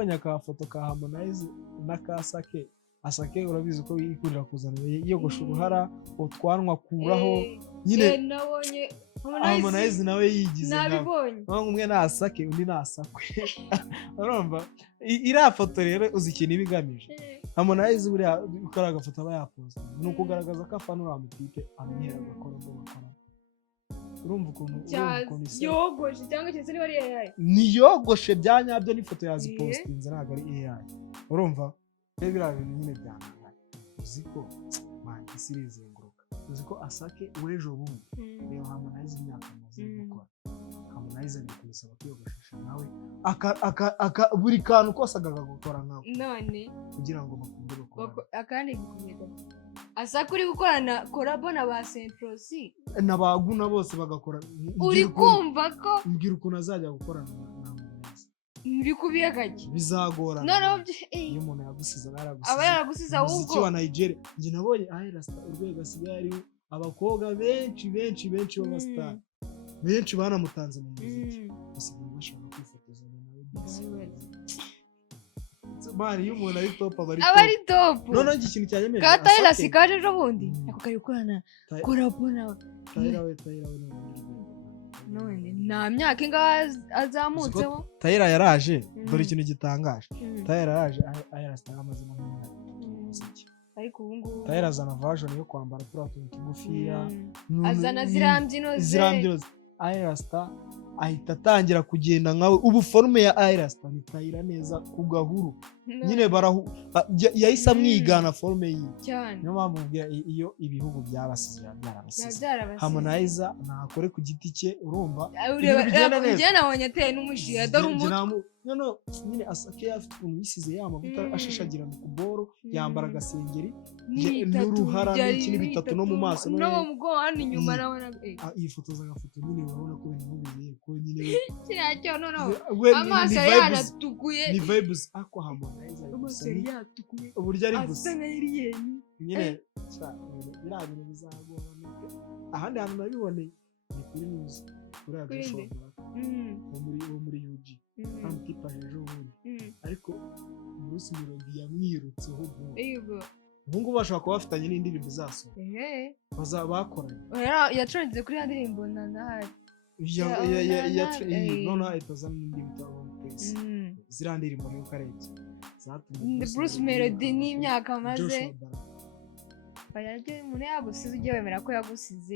nabonye akafoto ka Harmonize na Kasake. Asake urabizi ko yikurira kuzana yogosha uruhara utwanwa kuraho nyine nabonye Harmonize nawe yigize nabibonye umwe nasake undi nasakwe urumva iriya foto rero uzi ikintu ibigamije Harmonize buriya ukora agafoto aba yapoza ni ukugaragaza ko afana uriya mutipe amwera agakora ngo bakora urumva ukuntu yogoshe cyangwa cyese niba ari AI ni yogoshe bya nyabyo n'ifoto yazipostinze ntabwo ari AI urumva rero biriya bintu nyine byanangaye uzi ko isi irizenguruka uzi ko Asake w'ejo bundi reba Harmonize imyaka amaze gukora Harmonize ari kumusaba kwiyogoshesha nawe buri kantu kose agakora nkawe none kugira ngo bakunde bakora akandi gikomeza Asake uri gukorana collabo na ba Centrosi n'abaguna bose bagakora uri kumva ko mbwira ukuntu azajya gukorana na mbikubiye gake bizagorana none iyo umuntu yagusize aba yaragusize ahubwo wa Nigeria njye nabonye Rasta urwego asigaye ari abakobwa benshi b'abastar benshi banamutanze mu muziki basigaye bashaka kwifotozanya nawe bari iyo umuntu ari top aba ari top none iki kintu cyanyemeje Katayira sikaje ejo bundi ako kari gukorana korabona Tayira we none nta myaka ingahe azamutseho Tayira yaraje dore ikintu gitangaje Tayira yaraje Rasta amaze mu muziki ariko ubu ngubu Tayira azana version yo kwambara turiya tuntu tugufiya azana zirambyino Rasta ahita atangira kugenda nkawe ubu forume ya Rasta ni Tayira neza ku gahuru nyine yahise amwigana forume ye niyo mpamvu mbwira iyo ibihugu byabasize byarabasize Harmonize ntakore ku giti cye urumva njye nabonye ateye n'umushiya dore umutwe nyine Asake afite ukuntu yisize amavuta ashashagirana ku boro yambara agasengeri n'uruhara n'ikindi bitatu no mu maso no mu mugongo inyuma nabona yifotoza agafoto nyine urabona ko bimubeye ko nyine kiracyo noneho amaso yanatukuye ni vibes ako Harmonize uburyo ari gusa nyine biriya bintu bizagorana ahandi hantu nabiboneye ni kuri news kuri agashobora muri UG amutipa ejo bundi ariko Bruce Melody yamwirutseho ubu ngubu bashobora kuba bafitanye n'indirimbo izasohoka bakoranye yatrendze kuri ya ndirimbo nahari none ahita azana n'indi bitabo ziriya ndirimbo niyo karenze zatumye Bruce Melody n'imyaka amaze umuntu yagusize ujye wemera ko yagusize